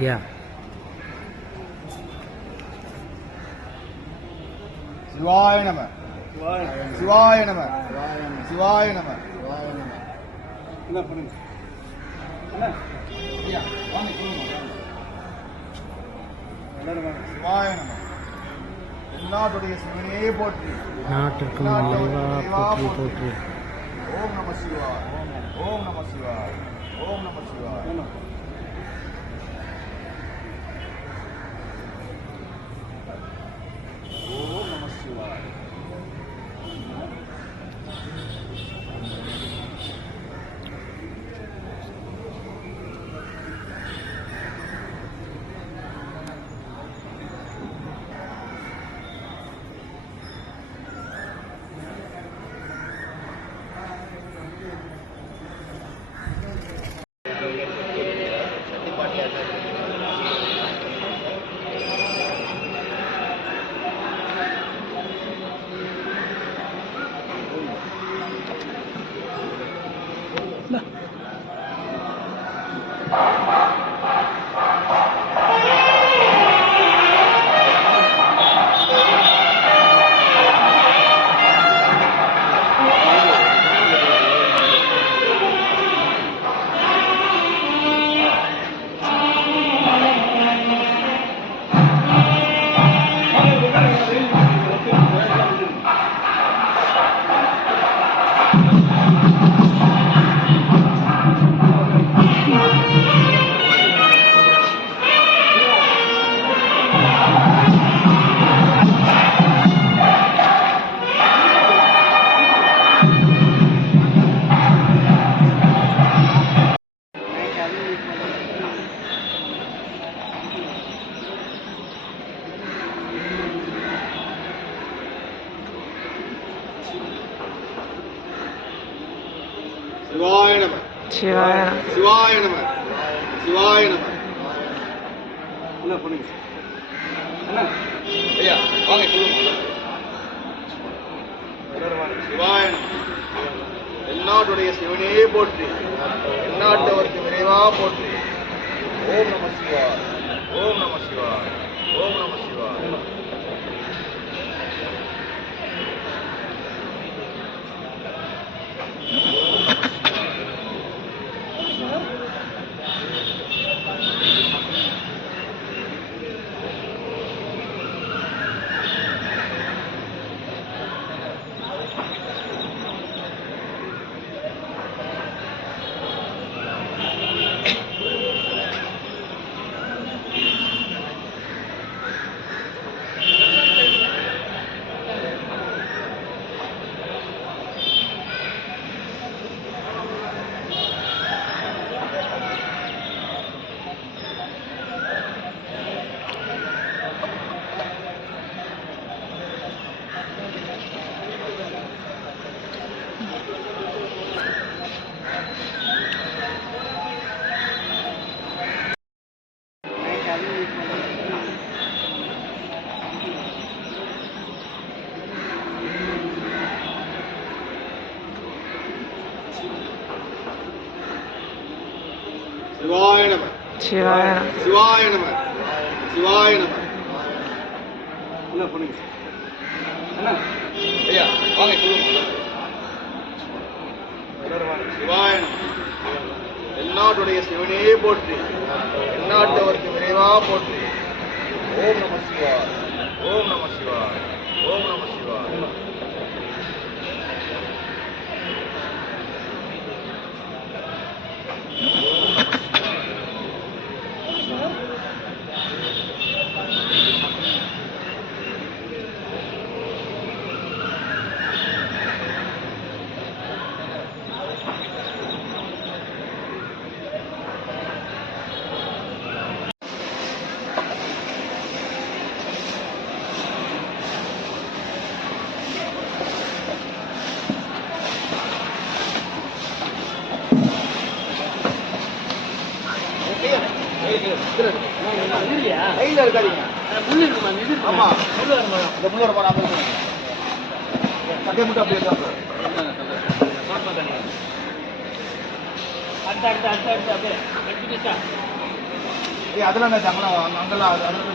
Yeah. Shivaya Namah. Shivaya Namah. Shivaya Namah. Shivaya Namah. என்னாடுடைய சிவனே போற்றி. நாட்டிற்கும் இறைவா போற்றி போற்றி. ஓம் நம சிவாய. ஓம் நம சிவாய. ஓம் நம சிவாய. ஓம் நம சிவாய. சிவாய நம. சிவாய சிவாய நம. சிவாய நம. என்ன பண்ணுங்க ஐயா, வாங்க சிவாய நம. எந்நாட்டுடைய சிவனே போற்றி. எந்நாட்டவருக்கு விரைவா போற்றி. ஓம் நம சிவாய. ஓம் நம சிவாய. ஓம் நம சிவாய. சிவாய நம. சிவாய சிவாய நம. சிவாய நம. என்ன பண்ணுங்க ஐயா, வாங்க சிவாய நம. எந்நாட்டுடைய சிவனே போற்றி. எந்நாட்டவருக்கு விரைவா போற்றி. ஓம் நம சிவாய. ஓம் நம சிவாய. ஓம் நம சிவாய. கையில இருக்காதீங்க. முள்ளு இருக்குமா? ஆமா, முள்ளு வர மாதிரி. இந்த முள்ளு வர மாதிரி அப்படியே மட்டும் அப்படியே அடுத்த அப்படியே கண்டினியூஸா அதெல்லாம் அங்கெல்லாம் அதெல்லாம்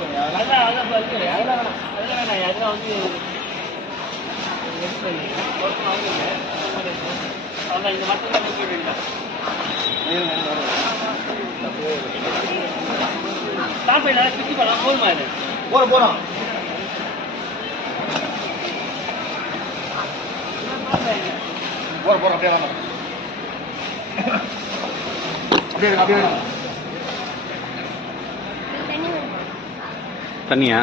வந்து இந்த மட்டும் சாப்பிடல சுற்றி போகலாம் போதுமா இது போகிறோம் அப்படியே வாங்க அப்படியே தண்ணியா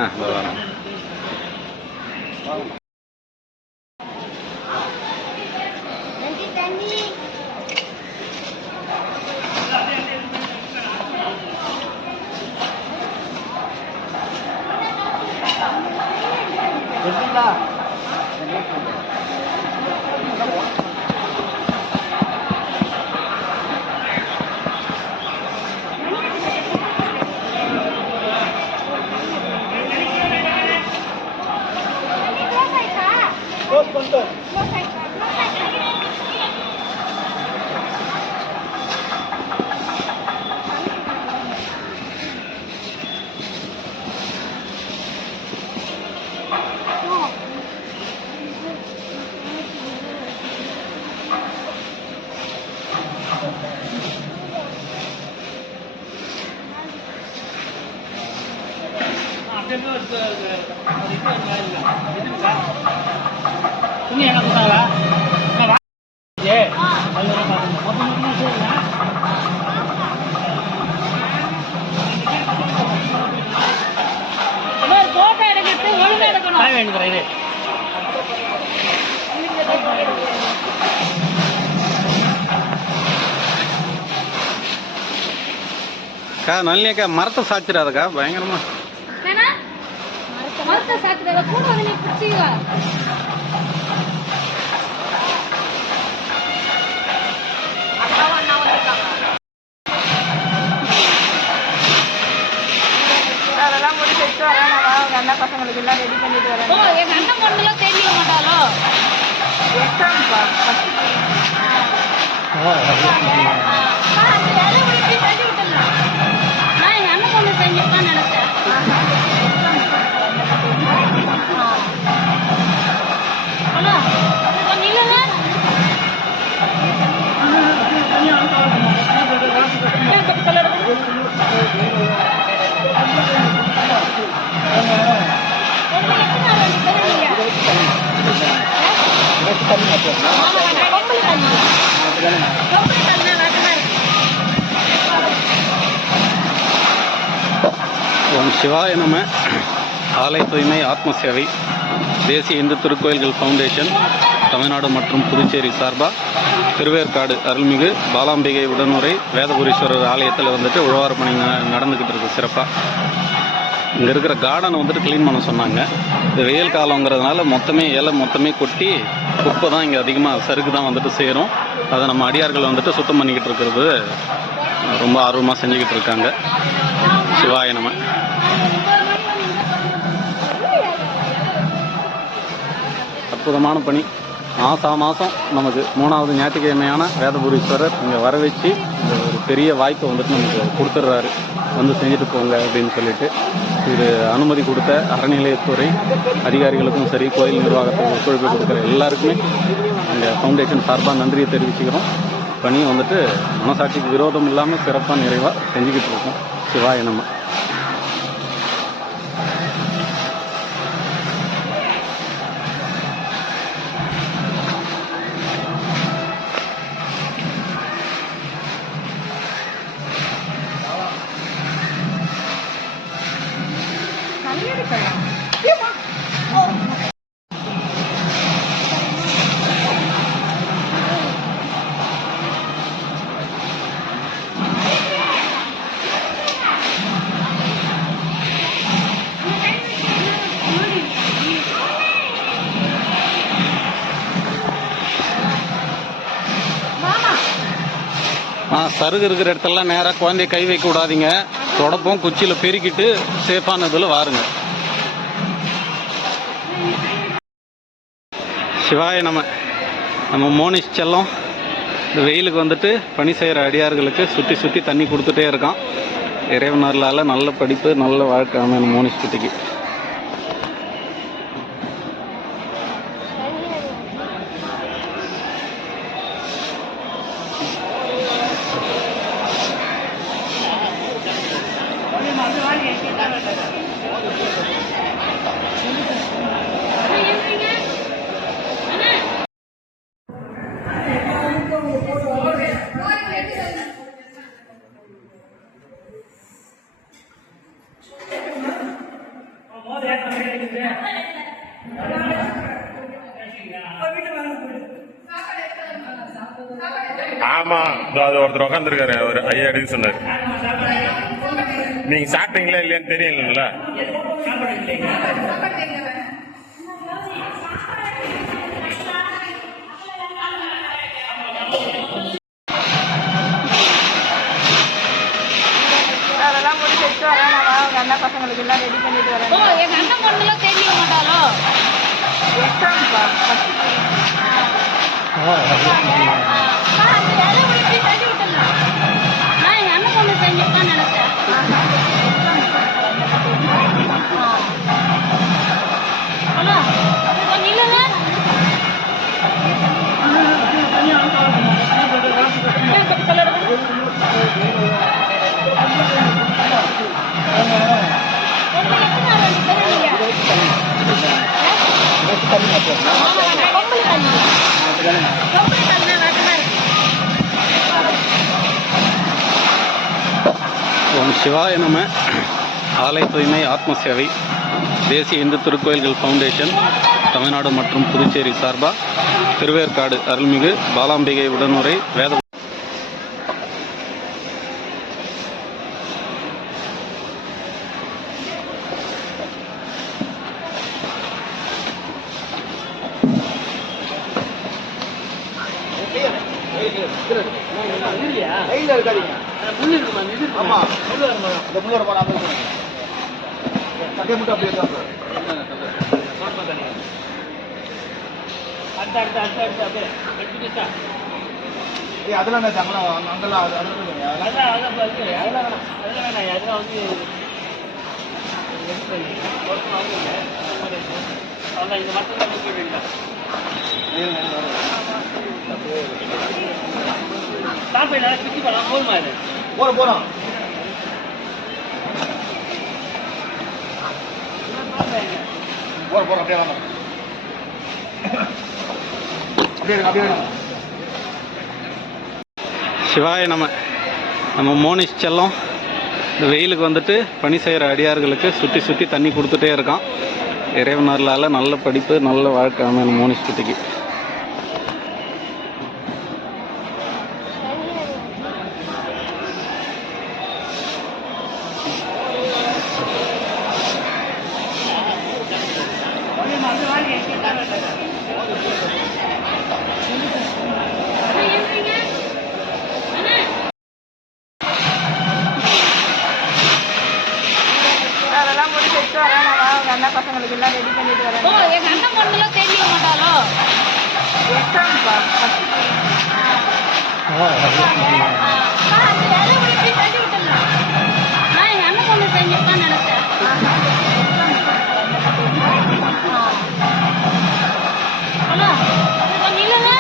துணி என்ன சொன்னாங்களா போட்டோ எடுக்கிறது ஒழுங்கா எடுக்கணும் வேண்டுகிறேன் அக்கா நல்லியக்கா மரத்தை சாச்சிடாதக்கா பயங்கரமா மரத்தை சாத்துறத கூட வந்து நீ பிடிச்சிவா அதெல்லாம் முடிச்சு வச்சு வரேன் நான் அண்ணா பசங்களுக்கு எல்லாம் ரெடி பண்ணிட்டு வரேன். ஓ எங்க அண்ணன் பொண்ணுலாம் தெரிய மாட்டாளோ எக்ஸாம்பா நான் எங்க அண்ணன் பொண்ணு செஞ்சிருக்கான்னு நினைச்சேன். ஹலோ கொஞ்சம் இல்லைங்க ஓம் சிவாய நம. ஆலய தூய்மை ஆத்ம சேவை தேசிய இந்து திருக்கோயில்கள் ஃபவுண்டேஷன் தமிழ்நாடு மற்றும் புதுச்சேரி சார்பாக திருவேற்காடு அருள்மிகு பாலாம்பிகை உடனுரை வேதபுரீஸ்வரர் ஆலயத்தில் வந்துட்டு உழவார பணி நடந்துக்கிட்டு இருக்கு சிறப்பாக. இங்கே இருக்கிற கார்டனை வந்துட்டு க்ளீன் பண்ண சொன்னாங்க. இந்த வெயில் காலங்கிறதுனால இலை மொத்தமே கொட்டி குப்பை தான் இங்கே அதிகமாக சறுக்கு தான் வந்துட்டு சேரும். அதை நம்ம அடியார்கள் வந்துட்டு சுத்தம் பண்ணிக்கிட்டு இருக்கிறது ரொம்ப ஆர்வமாக செஞ்சுக்கிட்டு இருக்காங்க. சிவாய நம. அற்புதமான பணி. மாதம் நமக்கு 3வது ஞாயிற்றுக்கிழமையான வேதபுரீஸ்வரர் இங்கே வர வச்சு இந்த ஒரு பெரிய வாய்ப்பை வந்துட்டு நமக்கு கொடுத்துட்றாரு. வந்து செஞ்சுட்டு போங்க அப்படின்னு சொல்லிட்டு இது அனுமதி கொடுத்த அறநிலையத்துறை அதிகாரிகளுக்கும் சரி, கோயில் நிர்வாகத்துக்கு ஒத்துழைப்பு கொடுக்குற எல்லாருக்குமே இந்த ஃபவுண்டேஷன் சார்பாக நன்றியை தெரிவிச்சுக்கிறோம். பணியை வந்துட்டு மனசாட்சிக்கு விரோதம் இல்லாமல் சிறப்பாக நிறைவாக செஞ்சுக்கிட்டு இருக்கோம். சிவாய நம. சருகு இருக்கிற இடத்துலலாம் நேராக குழந்தைய கை வைக்க விடாதீங்க. தொடப்பம் குச்சியில் பெருக்கிட்டு சேஃபான இதில் வாருங்க. சிவாய நம்ம மோனிஷ் செல்லம் இந்த வெயிலுக்கு வந்துட்டு பணி செய்கிற அடியார்களுக்கு சுற்றி தண்ணி கொடுத்துட்டே இருக்கான். இறைவனர்களால் நல்ல படிப்பு நல்ல வாழ்க்கை அமையணும் மோனிஷ் குட்டிக்கு. ஆமா அது ஒருத்தர் உட்காந்துருக்காரு அவர் ஐயா எடுக்க சொன்னார். நீங்க சாப்பிட்டீங்களா இல்லையான்னு தெரியல. அதெல்லாம் முடிச்சு வச்சு வரேன். நான் அவங்க அண்ணன் பசங்களுக்கு எல்லாம் ரெடி பண்ணிட்டு வரேன். எங்க அண்ணன் பொண்ணுலாம் தெரிஞ்சுக்க மாட்டாளோ? எக்ஸாம்ப்பா. நான் எங்க அண்ணன் பொண்ணு செஞ்சுதான் நினைச்சேன். ஹலோ கொஞ்சம் இல்லைங்க. ஓம் சிவாய நம. ஆலய தூய்மை ஆத்ம சேவை தேசிய இந்து திருக்கோயில்கள் ஃபவுண்டேஷன் தமிழ்நாடு மற்றும் புதுச்சேரி சார்பாக திருவேற்காடு அருள்மிகு பாலாம்பிகை உடனுரை வேத கையில இருக்காதீங்க. முள்ளு இருக்குமா? ஆமா முள்ளு வருமா? இந்த முள்ளு வருமா? சட்டை மட்டும் அப்படியே தான். அதெல்லாம் என்ன அங்கெல்லாம் அங்கெல்லாம் போறோம் போறோம். போறோம் அப்படியே வாங்க. அப்படியே சிவாய நம்ம மோனிஷ் செல்லம் இந்த வெயிலுக்கு வந்துட்டு பணி செய்கிற அடியார்களுக்கு சுற்றி சுற்றி தண்ணி கொடுத்துட்டே இருக்கான். இறைவனர்களால் நல்ல படிப்பு நல்ல வாழ்க்கை அமையணும் மோனிஷ் குட்டிக்கு. அதெல்லாம் முடிச்சு வச்சு வரேன். நான் அவங்க அண்ணன் பசங்களுக்கு எல்லாம் ரெடி பண்ணிட்டு வரேன். எங்க அண்ணன் பொண்ணுலாம் தெரிஞ்சுக்க மாட்டாளோ? எக்ஸாம்ப்பா. நான் எங்க அண்ணன் பொண்ணு செஞ்சுதான் நினைச்சேன். ஹலோ கொஞ்சம் இல்லைங்க.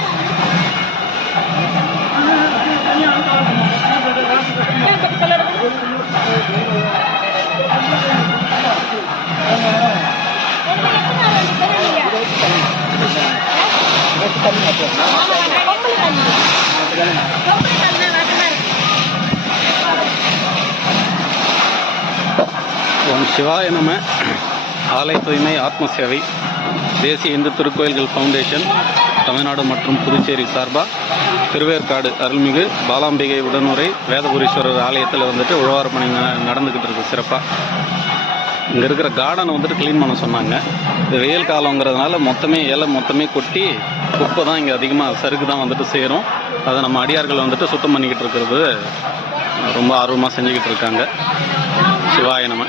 ஓம் சிவாய நம. ஆலய தூய்மை ஆத்ம சேவை தேசிய இந்து திருக்கோயில்கள் ஃபவுண்டேஷன் தமிழ்நாடு மற்றும் புதுச்சேரி சார்பாக திருவேற்காடு அருள்மிகு பாலாம்பிகை உடனுரை வேதபுரீஸ்வரர் ஆலயத்தில் வந்துட்டு உழவார பணி நடந்துக்கிட்டு இருக்கு சிறப்பாக. இங்கே இருக்கிற கார்டனை வந்துட்டு க்ளீன் பண்ண சொன்னாங்க. இது வெயில் காலங்கிறதுனால இலை மொத்தமே கொட்டி குப்பை தான் இங்கே அதிகமாக சறுக்கு தான் வந்துட்டு சேரும். அதை நம்ம அடியார்கள் வந்துட்டு சுத்தம் பண்ணிக்கிட்டு இருக்கிறது ரொம்ப ஆர்வமாக செஞ்சுக்கிட்டு இருக்காங்க. சிவாய நம.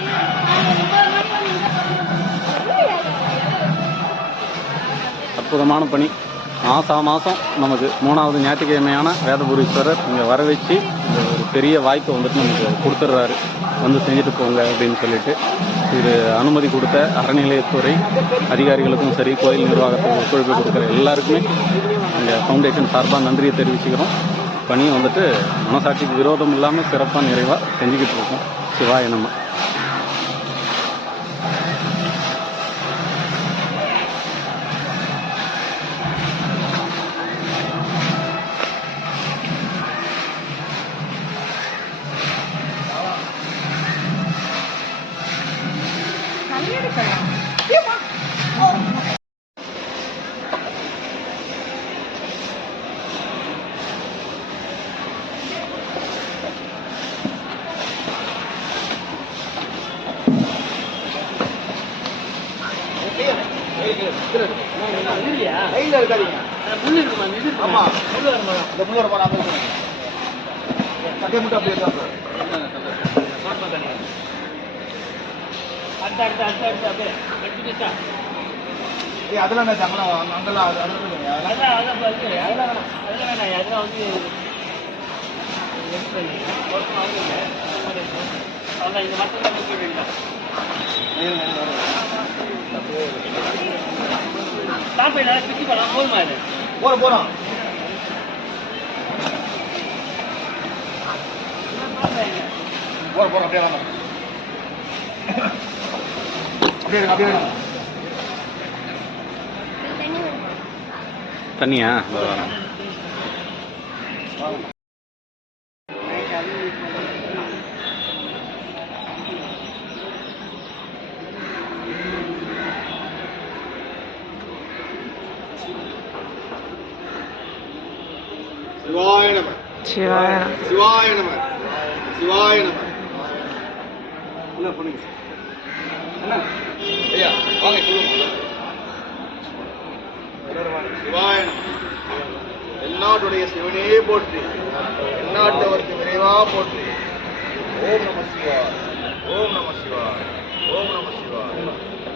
அற்புதமான பணி. மாதம் நமக்கு 3வது ஞாயிற்றுக்கிழமையான வேதபுரீஸ்வரர் இங்கே வர வச்சு இந்த ஒரு பெரிய வாய்ப்பை வந்துட்டு நமக்கு கொடுத்துட்றாரு. வந்து செஞ்சுட்டு போங்க அப்படின்னு சொல்லிட்டு இது அனுமதி கொடுத்த அறநிலையத்துறை அதிகாரிகளுக்கும் சரி, கோயில் நிர்வாகத்துக்கு ஒத்துழைப்பு கொடுக்குற எல்லாருக்குமே இந்த ஃபவுண்டேஷன் சார்பாக நன்றியை தெரிவிச்சுக்கிறோம். பணியை வந்துட்டு மனசாட்சிக்கு விரோதம் இல்லாமல் சிறப்பாக நிறைவாக செஞ்சுக்கிட்டு இருக்கோம். சிவாய நம. கையில இருக்காதீங்க. முள்ளு இருக்குமா? ஆமா, முள்ளு வருமா? இந்த முள்ளு வருமா? நான் சட்டை மட்டும் அப்படியே இருக்காங்க. அதெல்லாம் அங்கெல்லாம் போறோம் போறோம். போறோம் அப்படியே வாங்க. அப்படியே அப்படியே தண்ணியா? சிவாய நம. சிவாய சிவாய நம. சிவாய நம. என்ன பண்ணுங்க ஐயா? வாங்க சொல்லுங்க. சிவாய நம. எந்நாட்டுடைய சிவனே போற்றி, எந்நாட்டவருக்கு விரைவா போற்றி. ஓம் நம சிவாய், ஓம் நம சிவாய், ஓம் நம சிவாய்.